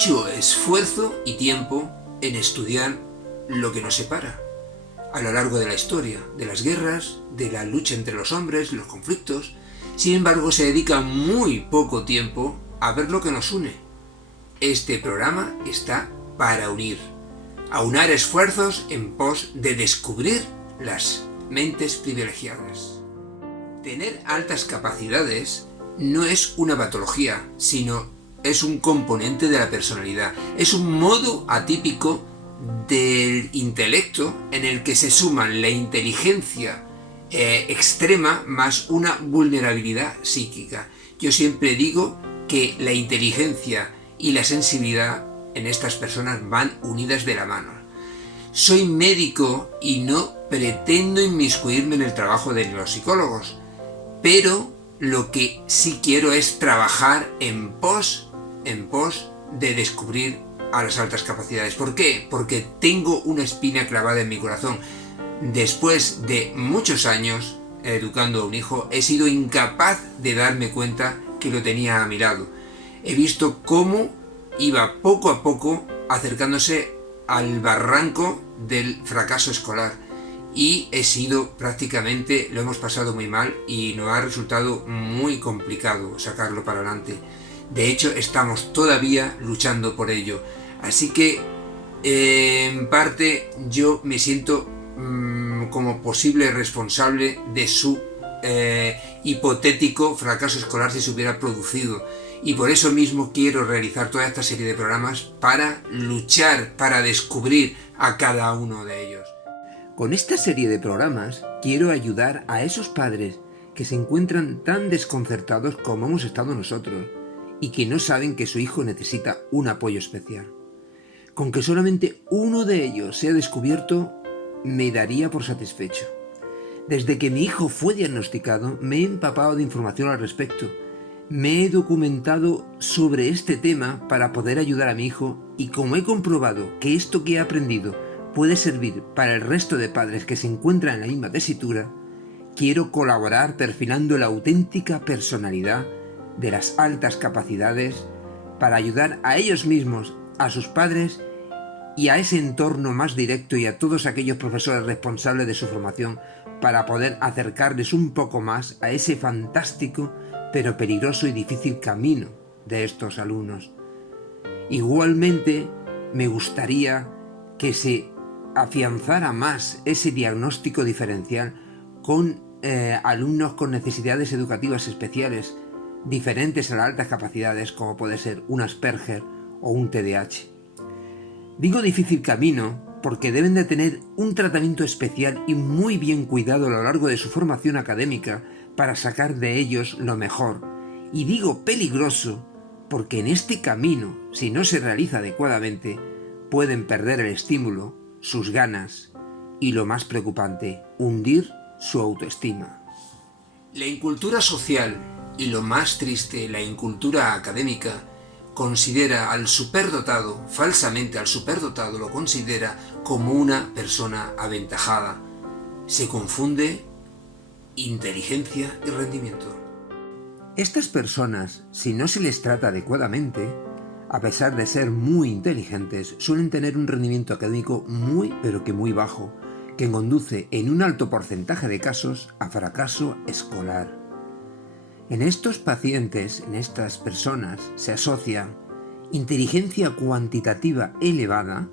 mucho esfuerzo y tiempo en estudiar lo que nos separa a lo largo de la historia, de las guerras, de la lucha entre los hombres, los conflictos. Sin embargo, se dedica muy poco tiempo a ver lo que nos une. Este programa está para unir, aunar esfuerzos en pos de descubrir las mentes privilegiadas. Tener altas capacidades no es una patología, sino es un componente de la personalidad. Es un modo atípico del intelecto en el que se suman la inteligencia extrema más una vulnerabilidad psíquica. Yo siempre digo que la inteligencia y la sensibilidad en estas personas van unidas de la mano. Soy médico y no pretendo inmiscuirme en el trabajo de los psicólogos, pero lo que sí quiero es trabajar en pos de descubrir a las altas capacidades. ¿Por qué? Porque tengo una espina clavada en mi corazón. Después de muchos años educando a un hijo, he sido incapaz de darme cuenta que lo tenía a mi lado. He visto cómo iba poco a poco acercándose al barranco del fracaso escolar, y lo hemos pasado muy mal y nos ha resultado muy complicado sacarlo para adelante. De hecho, estamos todavía luchando por ello. Así que, en parte, yo me siento como posible responsable de su hipotético fracaso escolar si se hubiera producido. Y por eso mismo quiero realizar toda esta serie de programas para luchar, para descubrir a cada uno de ellos. Con esta serie de programas quiero ayudar a esos padres que se encuentran tan desconcertados como hemos estado nosotros y que no saben que su hijo necesita un apoyo especial. Con que solamente uno de ellos sea descubierto, me daría por satisfecho. Desde que mi hijo fue diagnosticado, me he empapado de información al respecto. Me he documentado sobre este tema para poder ayudar a mi hijo, y como he comprobado que esto que he aprendido puede servir para el resto de padres que se encuentran en la misma tesitura, quiero colaborar perfilando la auténtica personalidad de las altas capacidades para ayudar a ellos mismos, a sus padres y a ese entorno más directo, y a todos aquellos profesores responsables de su formación, para poder acercarles un poco más a ese fantástico pero peligroso y difícil camino de estos alumnos. Igualmente, me gustaría que se afianzara más ese diagnóstico diferencial con alumnos con necesidades educativas especiales diferentes a las altas capacidades, como puede ser un Asperger o un TDAH. Digo difícil camino porque deben de tener un tratamiento especial y muy bien cuidado a lo largo de su formación académica para sacar de ellos lo mejor. Y digo peligroso porque en este camino, si no se realiza adecuadamente, pueden perder el estímulo, sus ganas y, lo más preocupante, hundir su autoestima. La incultura social y, lo más triste, la incultura académica considera al superdotado, falsamente al superdotado lo considera como una persona aventajada. Se confunde inteligencia y rendimiento. Estas personas, si no se les trata adecuadamente, a pesar de ser muy inteligentes, suelen tener un rendimiento académico muy pero que muy bajo, que conduce en un alto porcentaje de casos a fracaso escolar. En estos pacientes, en estas personas, se asocia inteligencia cuantitativa elevada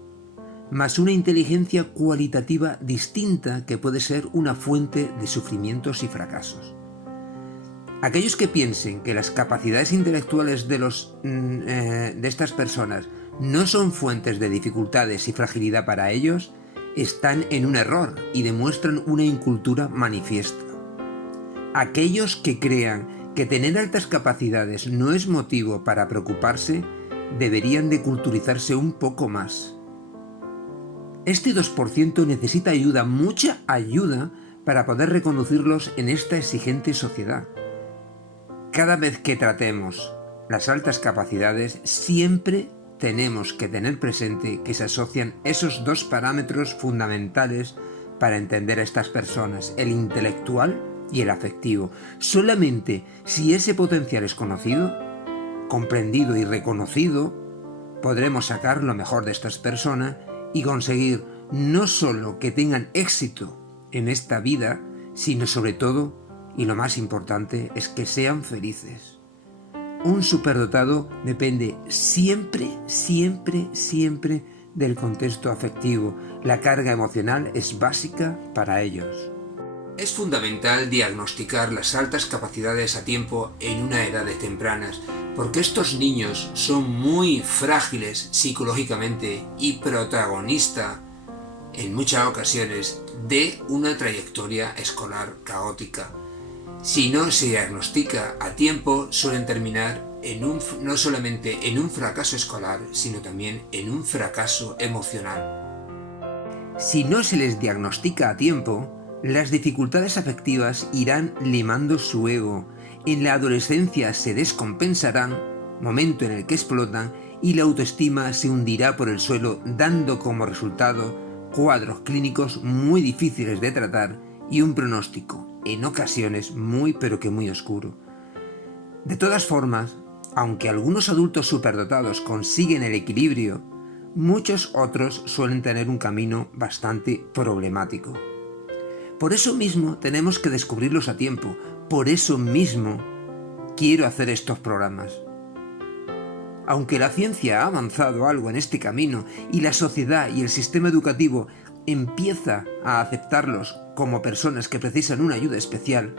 más una inteligencia cualitativa distinta, que puede ser una fuente de sufrimientos y fracasos. Aquellos que piensen que las capacidades intelectuales de estas personas no son fuentes de dificultades y fragilidad para ellos, están en un error y demuestran una incultura manifiesta. Aquellos que crean que tener altas capacidades no es motivo para preocuparse, deberían de culturizarse un poco más. Este 2% necesita ayuda, mucha ayuda, para poder reconducirlos en esta exigente sociedad. Cada vez que tratemos las altas capacidades, siempre tenemos que tener presente que se asocian esos dos parámetros fundamentales para entender a estas personas, el intelectual y el afectivo. Solamente si ese potencial es conocido, comprendido y reconocido, podremos sacar lo mejor de estas personas y conseguir no solo que tengan éxito en esta vida, sino sobre todo, y lo más importante, es que sean felices. Un superdotado depende siempre del contexto afectivo. La carga emocional es básica para ellos. Es fundamental diagnosticar las altas capacidades a tiempo en una edades tempranas, porque estos niños son muy frágiles psicológicamente y protagonistas en muchas ocasiones de una trayectoria escolar caótica. Si no se diagnostica a tiempo, suelen terminar no solamente en un fracaso escolar, sino también en un fracaso emocional. Si no se les diagnostica a tiempo, las dificultades afectivas irán limando su ego. En la adolescencia se descompensarán, momento en el que explotan, y la autoestima se hundirá por el suelo, dando como resultado cuadros clínicos muy difíciles de tratar y un pronóstico, en ocasiones muy oscuro. De todas formas, aunque algunos adultos superdotados consiguen el equilibrio, muchos otros suelen tener un camino bastante problemático. Por eso mismo tenemos que descubrirlos a tiempo, por eso mismo quiero hacer estos programas. Aunque la ciencia ha avanzado algo en este camino y la sociedad y el sistema educativo empieza a aceptarlos como personas que precisan una ayuda especial,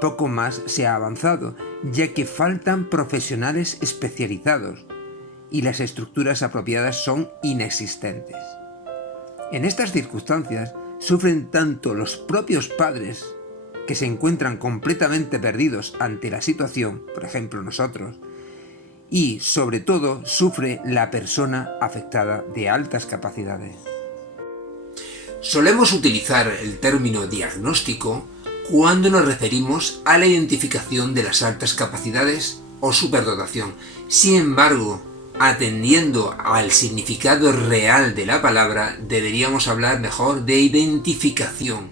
poco más se ha avanzado, ya que faltan profesionales especializados y las estructuras apropiadas son inexistentes. En estas circunstancias sufren tanto los propios padres, que se encuentran completamente perdidos ante la situación, por ejemplo nosotros, y sobre todo sufre la persona afectada de altas capacidades. Solemos utilizar el término diagnóstico cuando nos referimos a la identificación de las altas capacidades o superdotación. Sin embargo, atendiendo al significado real de la palabra, deberíamos hablar mejor de identificación.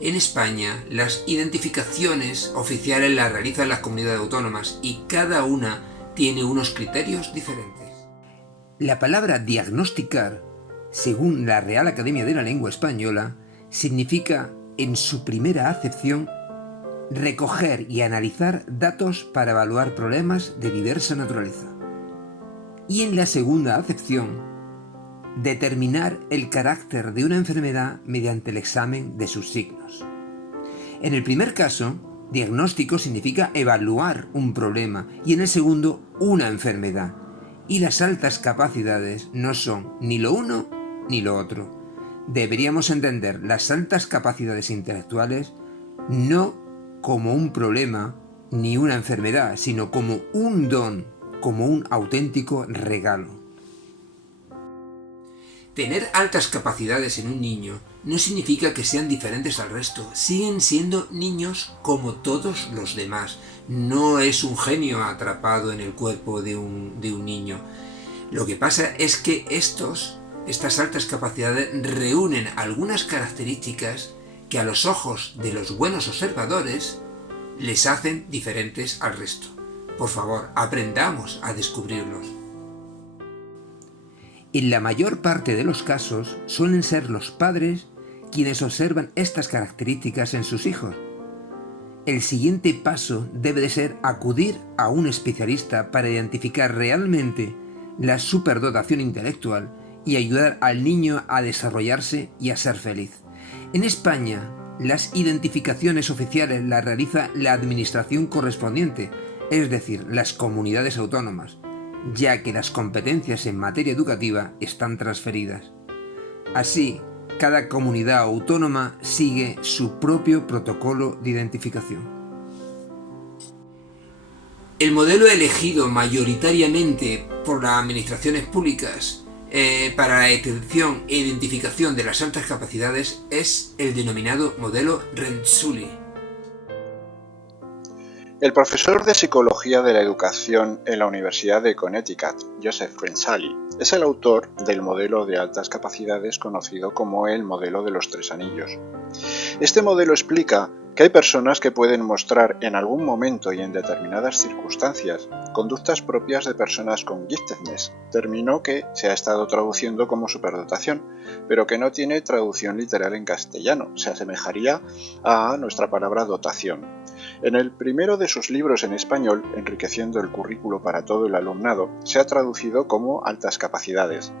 En España, las identificaciones oficiales las realizan las comunidades autónomas y cada una tiene unos criterios diferentes. La palabra diagnosticar, según la Real Academia de la Lengua Española, significa, en su primera acepción, recoger y analizar datos para evaluar problemas de diversa naturaleza. Y en la segunda acepción, determinar el carácter de una enfermedad mediante el examen de sus signos. En el primer caso, diagnóstico significa evaluar un problema y en el segundo, una enfermedad. Y las altas capacidades no son ni lo uno ni lo otro. Deberíamos entender las altas capacidades intelectuales no como un problema ni una enfermedad, sino como un don, como un auténtico regalo. Tener altas capacidades en un niño no significa que sean diferentes al resto, siguen siendo niños como todos los demás. No es un genio atrapado en el cuerpo de un niño. Lo que pasa es que estas altas capacidades reúnen algunas características que a los ojos de los buenos observadores les hacen diferentes al resto. Por favor, aprendamos a descubrirlos. En la mayor parte de los casos suelen ser los padres quienes observan estas características en sus hijos. El siguiente paso debe de ser acudir a un especialista para identificar realmente la superdotación intelectual y ayudar al niño a desarrollarse y a ser feliz. En España, las identificaciones oficiales las realiza la administración correspondiente, es decir, las comunidades autónomas, ya que las competencias en materia educativa están transferidas. Así, cada comunidad autónoma sigue su propio protocolo de identificación. El modelo elegido mayoritariamente por las administraciones públicas para la detección e identificación de las altas capacidades es el denominado modelo Renzulli. El profesor de Psicología de la Educación en la Universidad de Connecticut, Joseph Renzulli, es el autor del modelo de altas capacidades conocido como el modelo de los 3 anillos. Este modelo explica que hay personas que pueden mostrar en algún momento y en determinadas circunstancias conductas propias de personas con giftedness, término que se ha estado traduciendo como superdotación, pero que no tiene traducción literal en castellano, se asemejaría a nuestra palabra dotación. En el primero de sus libros en español, Enriqueciendo el currículo para todo el alumnado, se ha traducido como altas capacidades.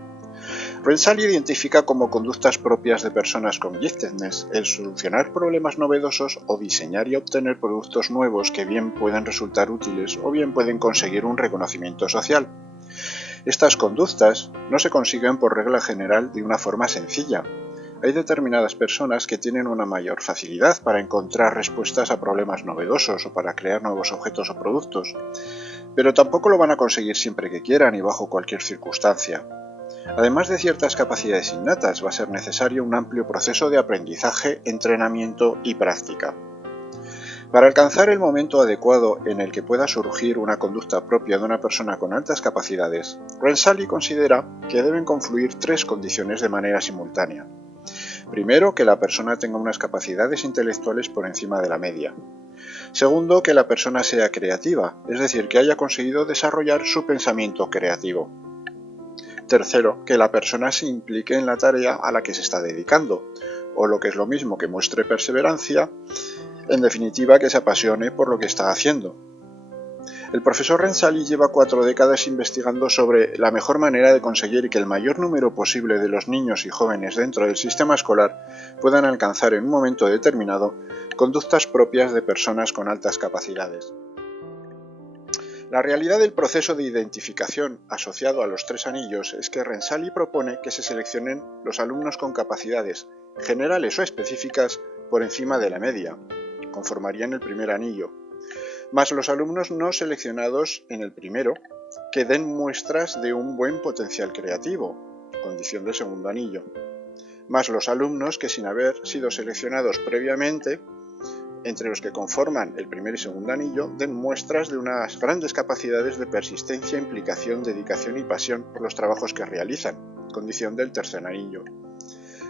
Renshaw identifica como conductas propias de personas con giftedness el solucionar problemas novedosos o diseñar y obtener productos nuevos que bien pueden resultar útiles o bien pueden conseguir un reconocimiento social. Estas conductas no se consiguen por regla general de una forma sencilla. Hay determinadas personas que tienen una mayor facilidad para encontrar respuestas a problemas novedosos o para crear nuevos objetos o productos, pero tampoco lo van a conseguir siempre que quieran y bajo cualquier circunstancia. Además de ciertas capacidades innatas, va a ser necesario un amplio proceso de aprendizaje, entrenamiento y práctica. Para alcanzar el momento adecuado en el que pueda surgir una conducta propia de una persona con altas capacidades, Renshaw considera que deben confluir tres condiciones de manera simultánea. Primero, que la persona tenga unas capacidades intelectuales por encima de la media. Segundo, que la persona sea creativa, es decir, que haya conseguido desarrollar su pensamiento creativo. Tercero, que la persona se implique en la tarea a la que se está dedicando, o lo que es lo mismo, que muestre perseverancia, en definitiva, que se apasione por lo que está haciendo. El profesor Renshaw lleva 4 décadas investigando sobre la mejor manera de conseguir que el mayor número posible de los niños y jóvenes dentro del sistema escolar puedan alcanzar en un momento determinado conductas propias de personas con altas capacidades. La realidad del proceso de identificación asociado a los 3 anillos es que Renshaw propone que se seleccionen los alumnos con capacidades generales o específicas por encima de la media, conformarían el primer anillo, más los alumnos no seleccionados en el primero, que den muestras de un buen potencial creativo, condición del segundo anillo, más los alumnos que sin haber sido seleccionados previamente, entre los que conforman el primer y segundo anillo, den muestras de unas grandes capacidades de persistencia, implicación, dedicación y pasión por los trabajos que realizan, condición del tercer anillo.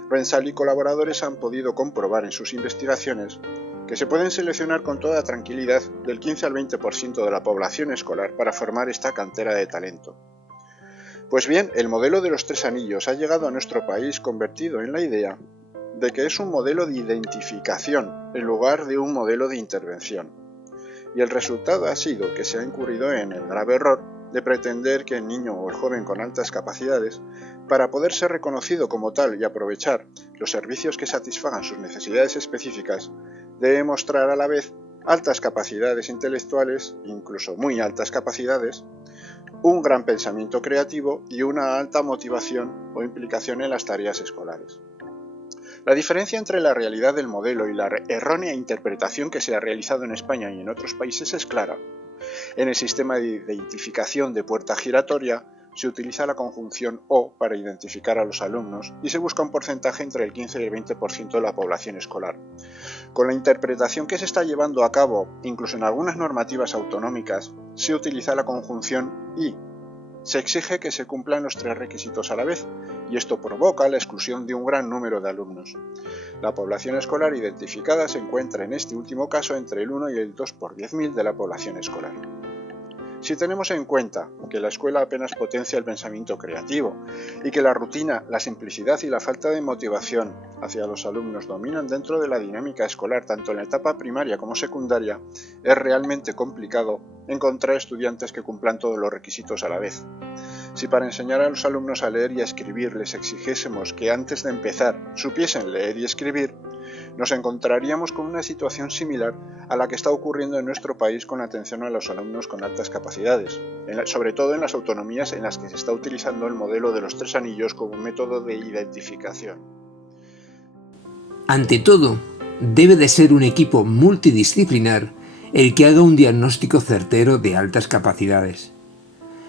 Renshaw y colaboradores han podido comprobar en sus investigaciones que se pueden seleccionar con toda tranquilidad del 15 al 20% de la población escolar para formar esta cantera de talento. Pues bien, el modelo de los 3 anillos ha llegado a nuestro país convertido en la idea de que es un modelo de identificación en lugar de un modelo de intervención. Y el resultado ha sido que se ha incurrido en el grave error de pretender que el niño o el joven con altas capacidades, para poder ser reconocido como tal y aprovechar los servicios que satisfagan sus necesidades específicas, debe mostrar a la vez altas capacidades intelectuales, incluso muy altas capacidades, un gran pensamiento creativo y una alta motivación o implicación en las tareas escolares. La diferencia entre la realidad del modelo y la errónea interpretación que se ha realizado en España y en otros países es clara. En el sistema de identificación de puerta giratoria se utiliza la conjunción O para identificar a los alumnos y se busca un porcentaje entre el 15 y el 20% de la población escolar. Con la interpretación que se está llevando a cabo, incluso en algunas normativas autonómicas, se utiliza la conjunción Y. Se exige que se cumplan los 3 requisitos a la vez, y esto provoca la exclusión de un gran número de alumnos. La población escolar identificada se encuentra en este último caso entre el 1 y el 2 por 10.000 de la población escolar. Si tenemos en cuenta que la escuela apenas potencia el pensamiento creativo y que la rutina, la simplicidad y la falta de motivación hacia los alumnos dominan dentro de la dinámica escolar tanto en la etapa primaria como secundaria, es realmente complicado encontrar estudiantes que cumplan todos los requisitos a la vez. Si para enseñar a los alumnos a leer y a escribir les exigiésemos que antes de empezar supiesen leer y escribir, nos encontraríamos con una situación similar a la que está ocurriendo en nuestro país con la atención a los alumnos con altas capacidades, sobre todo en las autonomías en las que se está utilizando el modelo de los 3 anillos como método de identificación. Ante todo, debe de ser un equipo multidisciplinar el que haga un diagnóstico certero de altas capacidades.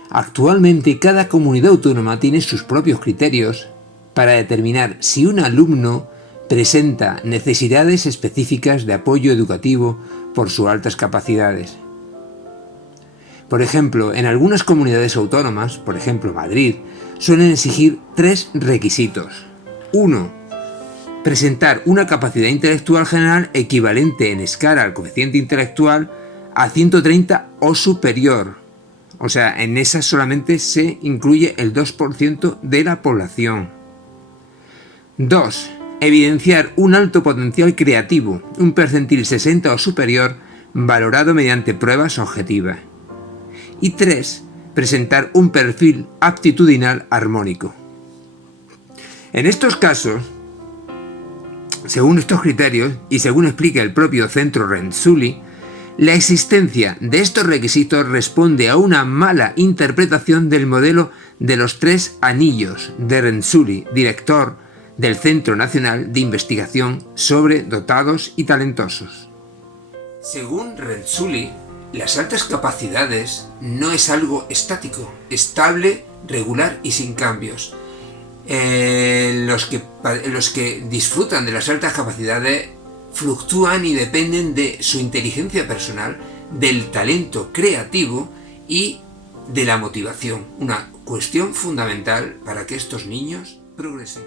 Actualmente cada comunidad autónoma tiene sus propios criterios para determinar si un alumno presenta necesidades específicas de apoyo educativo por sus altas capacidades. Por ejemplo, en algunas comunidades autónomas, por ejemplo Madrid, suelen exigir 3 requisitos. 1. presentar una capacidad intelectual general equivalente en escala al coeficiente intelectual a 130 o superior. O sea, en esa solamente se incluye el 2% de la población. 2. Evidenciar un alto potencial creativo, un percentil 60 o superior, valorado mediante pruebas objetivas. Y 3. Presentar un perfil aptitudinal armónico. En estos casos, según estos criterios y según explica el propio centro Renzulli, la existencia de estos requisitos responde a una mala interpretación del modelo de los 3 anillos de Renzulli, director del Centro Nacional de Investigación sobre Dotados y Talentosos. Según Renzulli, las altas capacidades no es algo estático, estable, regular y sin cambios. Los que disfrutan de las altas capacidades fluctúan y dependen de su inteligencia personal, del talento creativo y de la motivación, una cuestión fundamental para que estos niños progresen.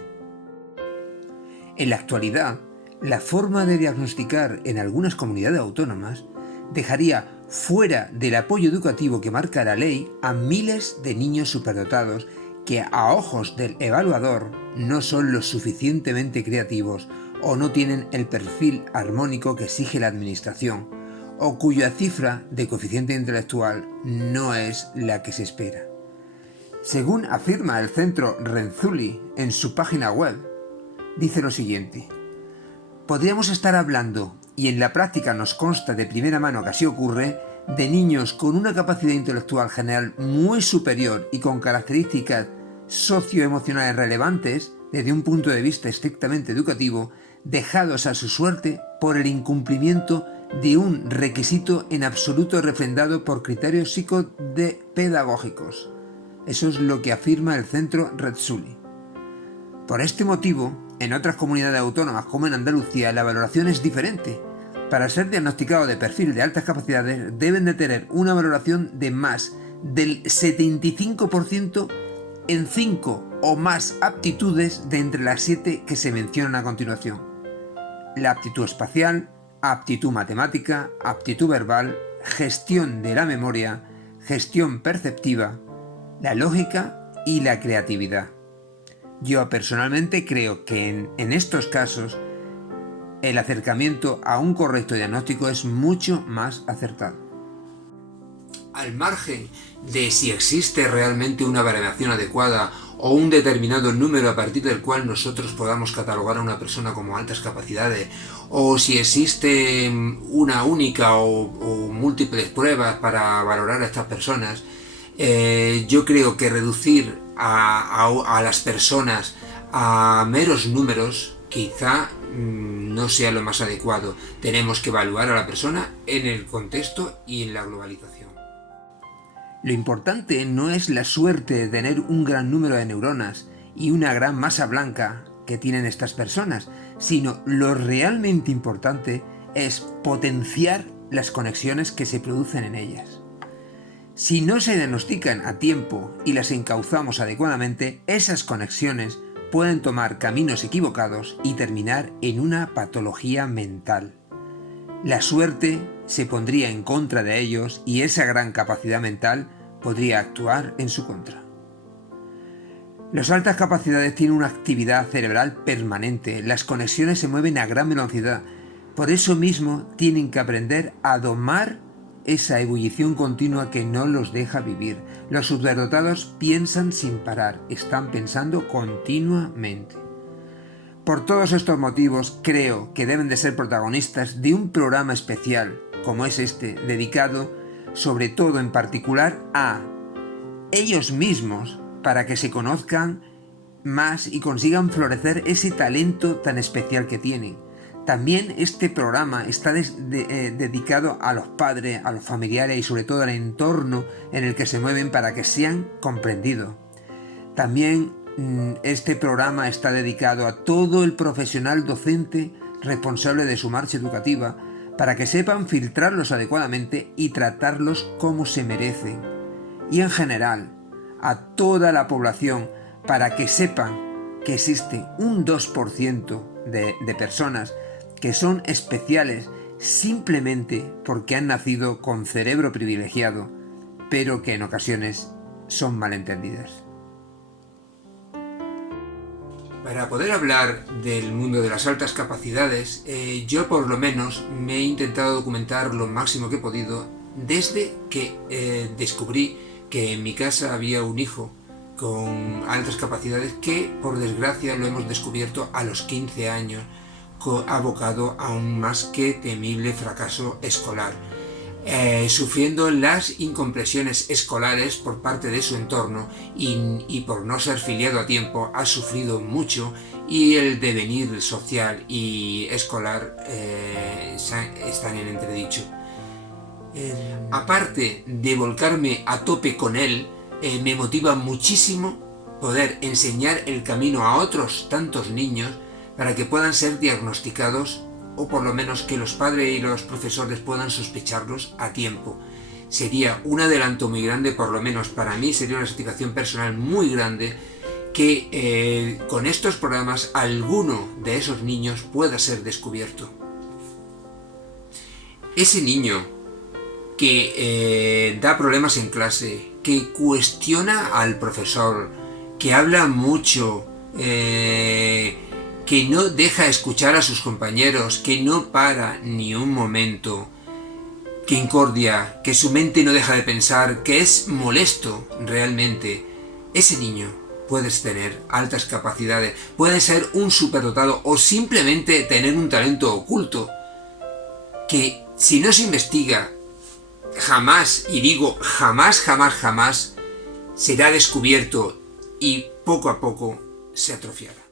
En la actualidad, la forma de diagnosticar en algunas comunidades autónomas dejaría fuera del apoyo educativo que marca la ley a miles de niños superdotados que a ojos del evaluador no son lo suficientemente creativos o no tienen el perfil armónico que exige la administración, o cuya cifra de coeficiente intelectual no es la que se espera. Según afirma el centro Renzulli en su página web, dice lo siguiente: podríamos estar hablando, y en la práctica nos consta de primera mano que así ocurre, de niños con una capacidad intelectual general muy superior y con características socioemocionales relevantes desde un punto de vista estrictamente educativo, dejados a su suerte por el incumplimiento de un requisito en absoluto refrendado por criterios psicopedagógicos. Eso es lo que afirma el centro Renzulli. Por este motivo, en otras comunidades autónomas como en Andalucía, la valoración es diferente. Para ser diagnosticado de perfil de altas capacidades deben de tener una valoración de más del 75% en 5 o más aptitudes de entre las 7 que se mencionan a continuación: la aptitud espacial, aptitud matemática, aptitud verbal, gestión de la memoria, gestión perceptiva, la lógica y la creatividad. Yo personalmente creo que en estos casos el acercamiento a un correcto diagnóstico es mucho más acertado. Al margen de si existe realmente una variación adecuada o un determinado número a partir del cual nosotros podamos catalogar a una persona como altas capacidades, o si existe una única o múltiples pruebas para valorar a estas personas, yo creo que reducir a las personas a meros números quizá no sea lo más adecuado. Tenemos que evaluar a la persona en el contexto y en la globalización. Lo importante no es la suerte de tener un gran número de neuronas y una gran masa blanca que tienen estas personas, sino lo realmente importante es potenciar las conexiones que se producen en ellas. Si no se diagnostican a tiempo y las encauzamos adecuadamente, esas conexiones pueden tomar caminos equivocados y terminar en una patología mental. La suerte se pondría en contra de ellos y esa gran capacidad mental podría actuar en su contra. Las altas capacidades tienen una actividad cerebral permanente, las conexiones se mueven a gran velocidad, por eso mismo tienen que aprender a domar esa ebullición continua que no los deja vivir. Los superdotados piensan sin parar, están pensando continuamente. Por todos estos motivos creo que deben de ser protagonistas de un programa especial como es este, dedicado sobre todo en particular a ellos mismos para que se conozcan más y consigan florecer ese talento tan especial que tienen. También este programa está dedicado a los padres, a los familiares y sobre todo al entorno en el que se mueven para que sean comprendidos. También este programa está dedicado a todo el profesional docente responsable de su marcha educativa para que sepan filtrarlos adecuadamente y tratarlos como se merecen. Y en general a toda la población para que sepan que existe un 2% de personas que son especiales simplemente porque han nacido con cerebro privilegiado, pero que en ocasiones son malentendidas. Para poder hablar del mundo de las altas capacidades, yo por lo menos me he intentado documentar lo máximo que he podido desde que descubrí que en mi casa había un hijo con altas capacidades que, por desgracia, lo hemos descubierto a los 15 años, abocado a un más que temible fracaso escolar, sufriendo las incomprensiones escolares por parte de su entorno y por no ser filiado a tiempo ha sufrido mucho, y el devenir social y escolar están en entredicho. Aparte de volcarme a tope con él, me motiva muchísimo poder enseñar el camino a otros tantos niños para que puedan ser diagnosticados, o por lo menos que los padres y los profesores puedan sospecharlos a tiempo. Sería un adelanto muy grande, por lo menos para mí sería una satisfacción personal muy grande, que con estos programas alguno de esos niños pueda ser descubierto. Ese niño que da problemas en clase, que cuestiona al profesor, que habla mucho, que no deja escuchar a sus compañeros, que no para ni un momento, que incordia, que su mente no deja de pensar, que es molesto realmente, ese niño puede tener altas capacidades, puede ser un superdotado o simplemente tener un talento oculto que, si no se investiga, jamás, y digo jamás, será descubierto y poco a poco se atrofiará.